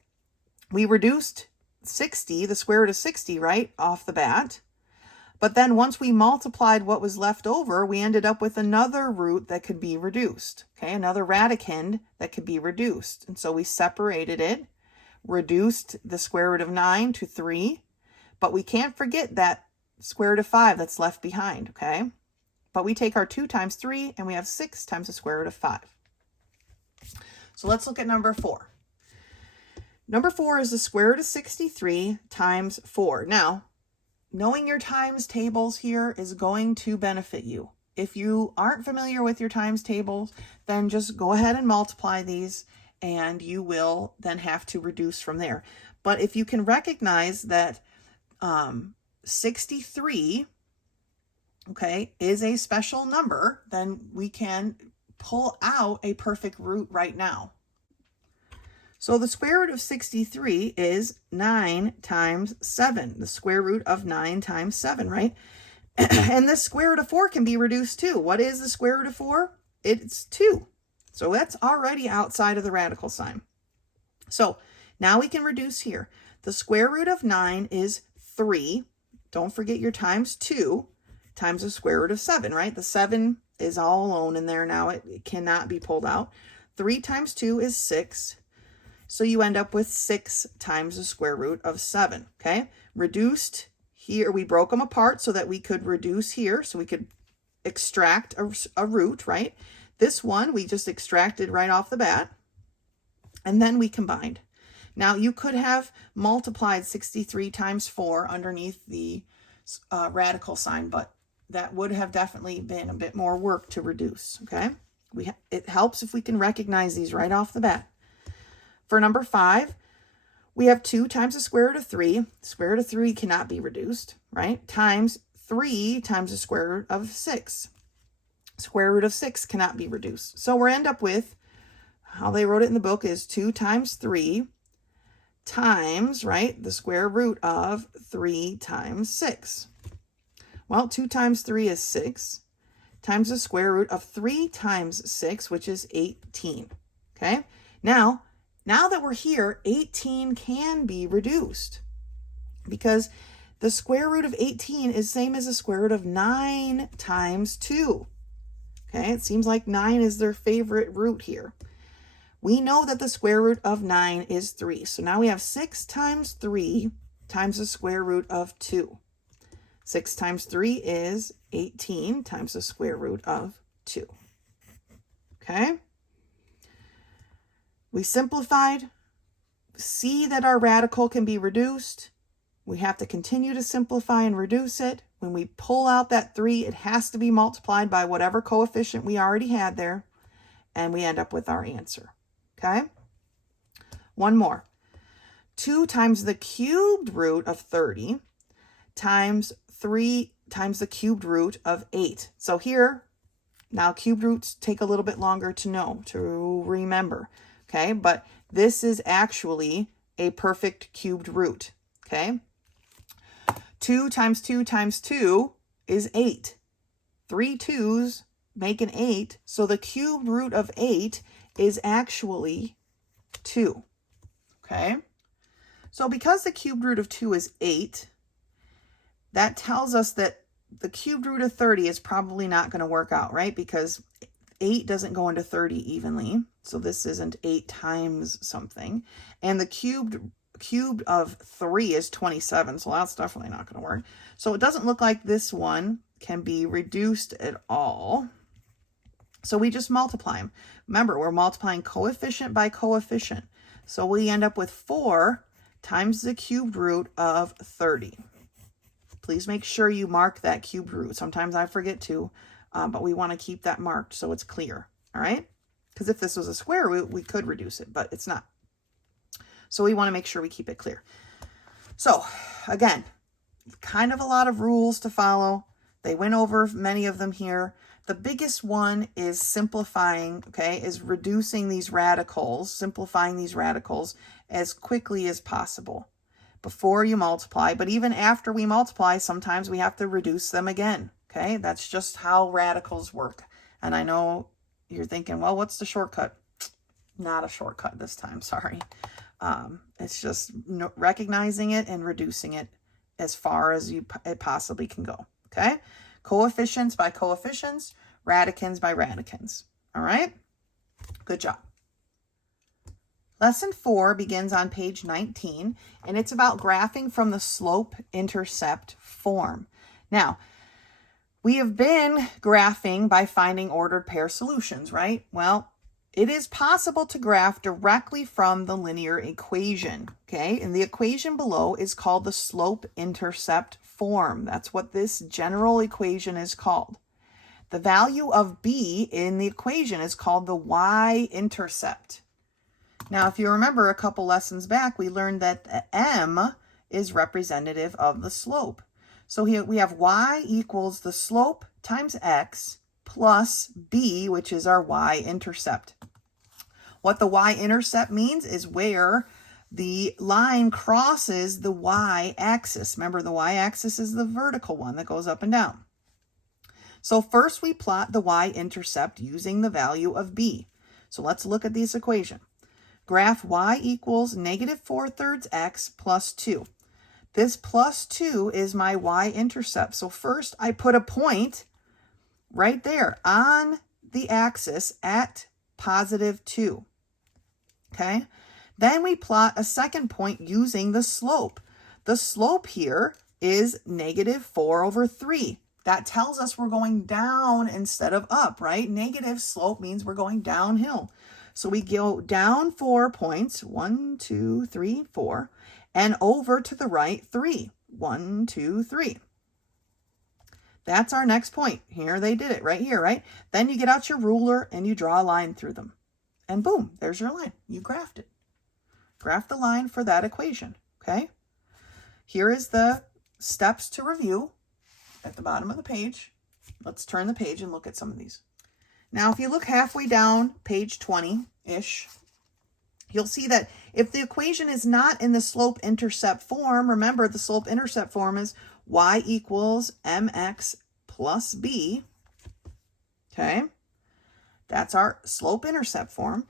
we reduced 60, the square root of 60, right, off the bat. But then once we multiplied what was left over, we ended up with another root that could be reduced, okay? Another radicand that could be reduced. And so we separated it, reduced the square root of 9 to 3, but we can't forget that square root of 5 that's left behind, okay? But we take our 2 times 3, and we have 6 times the square root of 5. So let's look at number 4. Number 4 is the square root of 63 times 4. Now, knowing your times tables here is going to benefit you. If you aren't familiar with your times tables, then just go ahead and multiply these, and you will then have to reduce from there. But if you can recognize that 63, okay, is a special number, then we can pull out a perfect root right now. So the square root of 63 is 9 times 7, the square root of 9 times 7, right? And the square root of 4 can be reduced too. What is the square root of 4? It's 2. So that's already outside of the radical sign. So now we can reduce here. The square root of 9 is 3. Don't forget your times 2 times the square root of 7, right? The 7 is all alone in there now. It cannot be pulled out. 3 times 2 is 6. So you end up with 6 times the square root of 7, okay? Reduced here, we broke them apart so that we could reduce here, so we could extract a root, right? This one, we just extracted right off the bat, and then we combined. Now, you could have multiplied 63 times 4 underneath the radical sign, but that would have definitely been a bit more work to reduce, okay? It helps if we can recognize these right off the bat. For number 5, we have 2 times the square root of 3. The square root of 3 cannot be reduced, right? Times 3 times the square root of 6. Square root of 6 cannot be reduced. So we end up with, how they wrote it in the book is 2 times 3 times, right, the square root of 3 times 6. Well, 2 times 3 is 6, times the square root of 3 times 6, which is 18, okay? Now that we're here, 18 can be reduced because the square root of 18 is same as the square root of 9 times 2. Okay, it seems like 9 is their favorite root here. We know that the square root of 9 is 3. So now we have 6 times 3 times the square root of 2. 6 times 3 is 18 times the square root of 2. Okay? We simplified. See that our radical can be reduced. We have to continue to simplify and reduce it. When we pull out that 3, it has to be multiplied by whatever coefficient we already had there, and we end up with our answer. Okay? One more. 2 times the cubed root of 30 times 3 times the cubed root of 8. So here, now cubed roots take a little bit longer to know, to remember. Okay, but this is actually a perfect cubed root, okay? 2 times 2 times 2 is 8. 3 2's make an 8, so the cubed root of 8 is actually 2, okay? So because the cubed root of 2 is 8, that tells us that the cubed root of 30 is probably not going to work out, right? Because 8 doesn't go into 30 evenly, so this isn't 8 times something. And the cubed of 3 is 27, so that's definitely not going to work. So it doesn't look like this one can be reduced at all. So we just multiply them. Remember, we're multiplying coefficient by coefficient. So we end up with 4 times the cubed root of 30. Please make sure you mark that cubed root. Sometimes I forget to. But we want to keep that marked so it's clear, all right? Because if this was a square root, we could reduce it, but it's not. So we want to make sure we keep it clear. So again, kind of a lot of rules to follow. They went over many of them here. The biggest one is simplifying, okay, is reducing these radicals, simplifying these radicals as quickly as possible before you multiply. But even after we multiply, sometimes we have to reduce them again, okay? That's just how radicals work. And I know you're thinking, well, what's the shortcut? Not a shortcut this time, sorry. It's just recognizing it and reducing it as far as it possibly can go, okay? Coefficients by coefficients, radicans by radicans, all right? Good job. Lesson 4 begins on page 19, and it's about graphing from the slope-intercept form. Now, we have been graphing by finding ordered pair solutions, right? Well, it is possible to graph directly from the linear equation, okay? And the equation below is called the slope-intercept form. That's what this general equation is called. The value of b in the equation is called the y-intercept. Now, if you remember a couple lessons back, we learned that m is representative of the slope. So here we have y equals the slope times x plus b, which is our y-intercept. What the y-intercept means is where the line crosses the y-axis. Remember, the y-axis is the vertical one that goes up and down. So first we plot the y-intercept using the value of b. So let's look at this equation. Graph y equals -4/3 x plus 2. This plus 2 is my y-intercept. So first I put a point right there on the axis at +2. Okay? Then we plot a second point using the slope. The slope here is -4/3. That tells us we're going down instead of up, right? Negative slope means we're going downhill. So we go down 4 points, 1, 2, 3, 4, and over to the right 3, 1, 2, 3. That's our next point. Here they did it right here, right? Then you get out your ruler and you draw a line through them. And boom, there's your line. You graphed it. Graph the line for that equation, okay? Here is the steps to review at the bottom of the page. Let's turn the page and look at some of these. Now, if you look halfway down, page 20-ish, you'll see that if the equation is not in the slope-intercept form, remember the slope-intercept form is y equals mx plus b, okay? That's our slope-intercept form.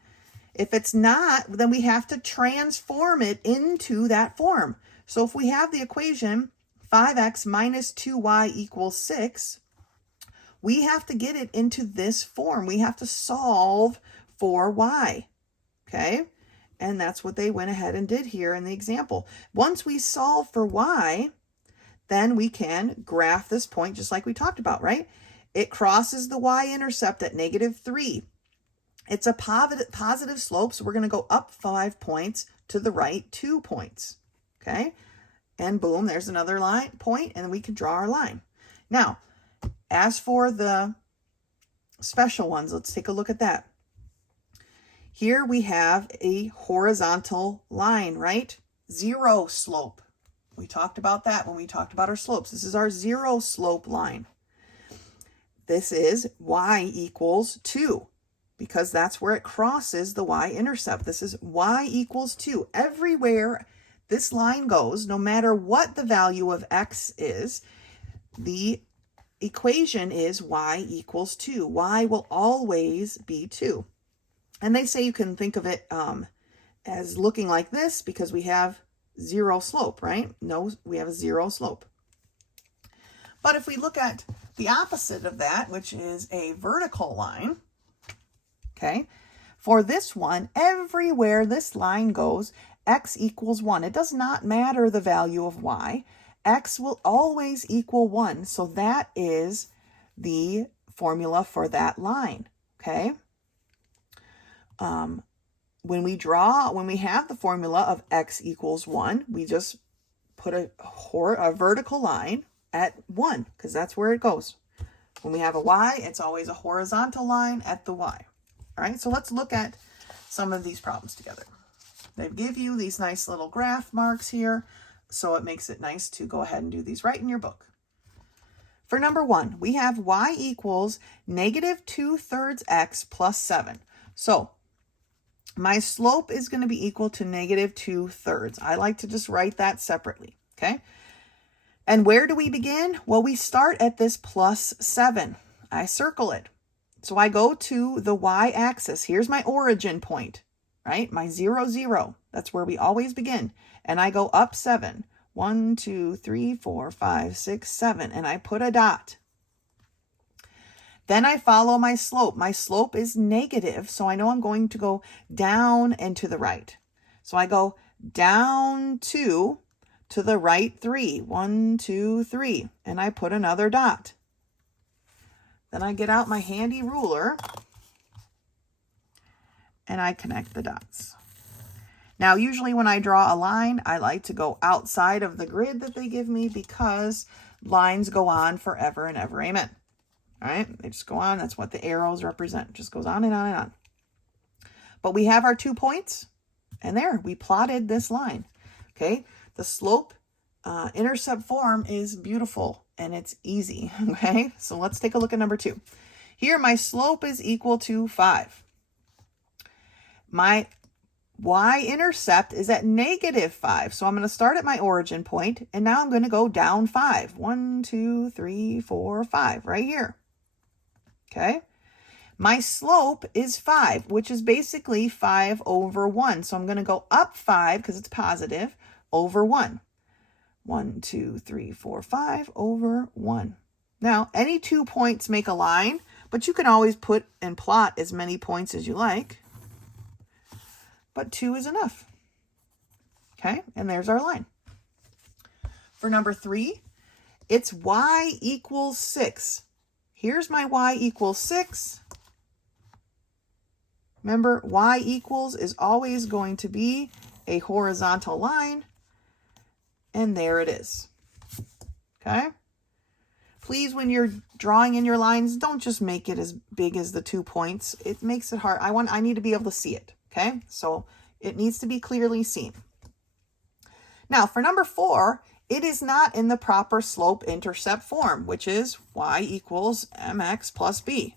If it's not, then we have to transform it into that form. So if we have the equation 5x minus 2y equals 6, we have to get it into this form. We have to solve for y, okay? And that's what they went ahead and did here in the example. Once we solve for y, then we can graph this point just like we talked about, right? It crosses the y-intercept at -3. It's a positive slope, so we're going to go up 5 points, to the right 2 points, okay? And boom, there's another point, and we can draw our line. Now, as for the special ones, let's take a look at that. Here we have a horizontal line, right? Zero slope. We talked about that when we talked about our slopes. This is our zero slope line. This is y equals 2 because that's where it crosses the y-intercept. This is y equals 2. Everywhere this line goes, no matter what the value of x is, the equation is y equals 2. Y will always be 2. And they say you can think of it as looking like this because we have zero slope, right? No, we have a zero slope. But if we look at the opposite of that, which is a vertical line, okay, for this one, everywhere this line goes, x equals 1. It does not matter the value of y. X will always equal 1. So that is the formula for that line, okay? When we have the formula of x equals 1, we just put a vertical line at 1 because that's where it goes. When we have a y, it's always a horizontal line at the y. All right, so let's look at some of these problems together. They give you these nice little graph marks here, so it makes it nice to go ahead and do these right in your book. For number 1, we have y equals negative 2/3 x plus 7. So my slope is going to be equal to negative 2/3. I like to just write that separately, okay? And where do we begin? Well, we start at this plus 7. I circle it. So I go to the y-axis. Here's my origin point, right? My 0, 0. That's where we always begin. And I go up 7. 1, 2, 3, 4, 5, 6, 7. And I put a dot. Then I follow my slope. My slope is negative, so I know I'm going to go down and to the right. So I go down 2 to the right 3. 1, 2, 3. And I put another dot. Then I get out my handy ruler and I connect the dots. Now, usually when I draw a line, I like to go outside of the grid that they give me because lines go on forever and ever. Amen. All right, they just go on. That's what the arrows represent. It just goes on and on and on. But we have our 2 points, and there, we plotted this line. Okay, the slope intercept form is beautiful, and it's easy. Okay, so let's take a look at number 2. Here, my slope is equal to 5. My y-intercept is at negative 5. So I'm going to start at my origin point, and now I'm going to go down 5. 1, 2, 3, 4, 5, right here. Okay. My slope is 5, which is basically 5 over 1. So I'm going to go up 5 because it's positive over 1. 1, 2, 3, 4, 5 over 1. Now, any 2 points make a line, but you can always put and plot as many points as you like. But 2 is enough. Okay, and there's our line. For number 3, it's y equals 6. Here's my y equals 6. Remember, y equals is always going to be a horizontal line. And there it is. Okay? Please, when you're drawing in your lines, don't just make it as big as the 2 points. It makes it hard. I need to be able to see it. Okay? So it needs to be clearly seen. Now, for number 4, it is not in the proper slope-intercept form, which is y equals mx plus b,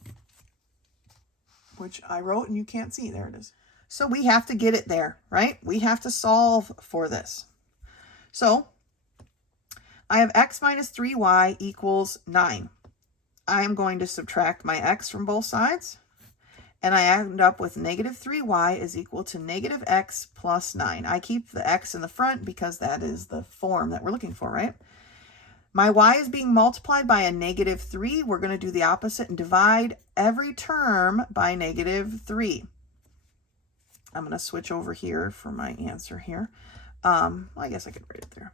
which I wrote and you can't see. There it is. So we have to get it there, right? We have to solve for this. So I have x minus 3y equals 9. I am going to subtract my x from both sides, and I end up with negative 3y is equal to negative x plus 9. I keep the x in the front because that is the form that we're looking for, right? My y is being multiplied by a negative 3. We're going to do the opposite and divide every term by negative 3. I'm going to switch over here for my answer here. I guess I could write it there.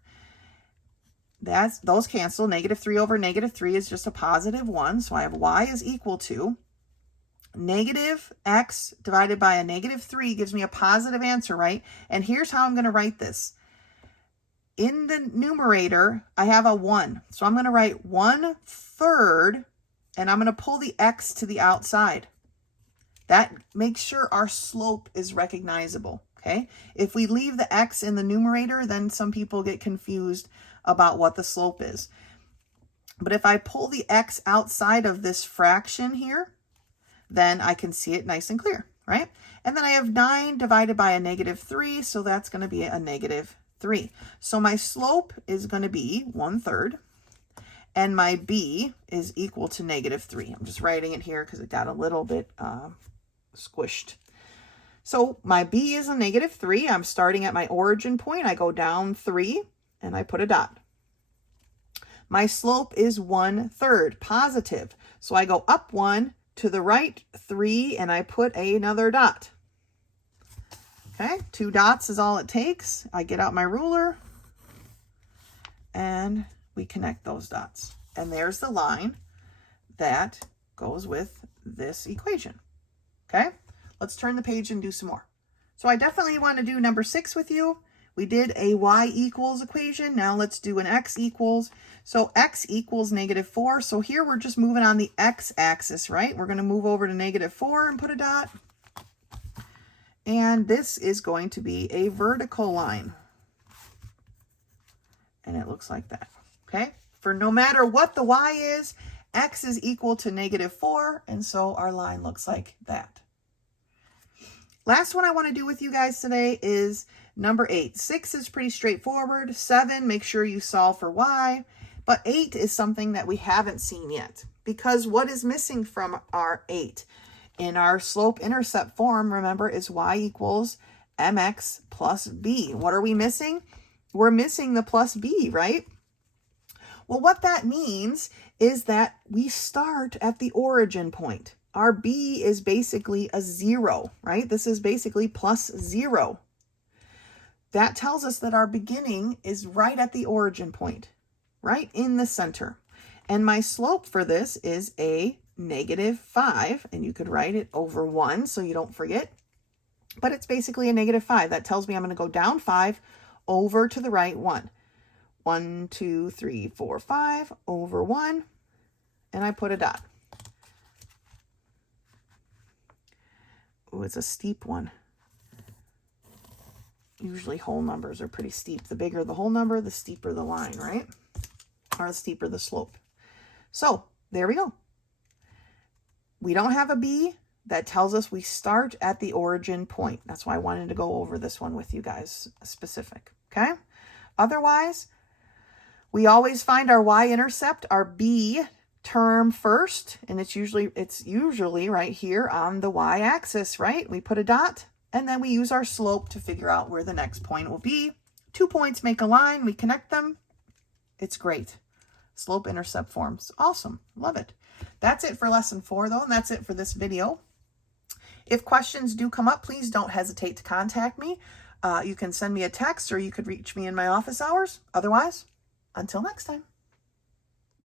Those cancel. Negative 3 over negative 3 is just a positive 1. So I have y is equal to negative x divided by a negative 3 gives me a positive answer, right? And here's how I'm going to write this. In the numerator, I have a 1. So I'm going to write 1/3, and I'm going to pull the x to the outside. That makes sure our slope is recognizable, okay? If we leave the x in the numerator, then some people get confused about what the slope is. But if I pull the x outside of this fraction here, then I can see it nice and clear, right? And then I have 9 divided by a negative 3, so that's going to be a negative 3. So my slope is going to be 1/3, and my b is equal to negative 3. I'm just writing it here because it got a little bit squished. So my b is a negative 3. I'm starting at my origin point. I go down 3, and I put a dot. My slope is 1/3, positive. So I go up 1, to the right 3, and I put another dot. Okay, 2 dots is all it takes. I get out my ruler and we connect those dots. And there's the line that goes with this equation. Okay, let's turn the page and do some more. So I definitely want to do number 6 with you. We did a y equals equation. Now let's do an x equals. So x equals negative 4. So here we're just moving on the x-axis, right? We're going to move over to negative 4 and put a dot. And this is going to be a vertical line. And it looks like that, okay? For no matter what the y is, x is equal to -4, and so our line looks like that. Last one I want to do with you guys today is number 8. 6 is pretty straightforward. 7, make sure you solve for y. But 8 is something that we haven't seen yet, because what is missing from our 8? In our slope-intercept form, remember, is y equals mx plus b. What are we missing? We're missing the plus b, right? Well, what that means is that we start at the origin point. Our b is basically a 0, right? This is basically plus 0. That tells us that our beginning is right at the origin point, right in the center. And my slope for this is a -5, and you could write it over 1 so you don't forget. But it's basically a -5. That tells me I'm going to go down 5 over to the right 1. 1, 2, 3, 4, 5 over 1, and I put a dot. Oh, it's a steep one. Usually whole numbers are pretty steep. The bigger the whole number, the steeper the line, right? Or the steeper the slope. So there we go. We don't have a b. That tells us we start at the origin point. That's why I wanted to go over this one with you guys specific, okay? Otherwise, we always find our y-intercept, our b term first, and it's usually right here on the y-axis, right? We put a dot, and then we use our slope to figure out where the next point will be. 2 points make a line. We connect them. It's great. Slope-intercept forms. Awesome. Love it. That's it for lesson 4, though, and that's it for this video. If questions do come up, please don't hesitate to contact me. You can send me a text, or you could reach me in my office hours. Otherwise, until next time.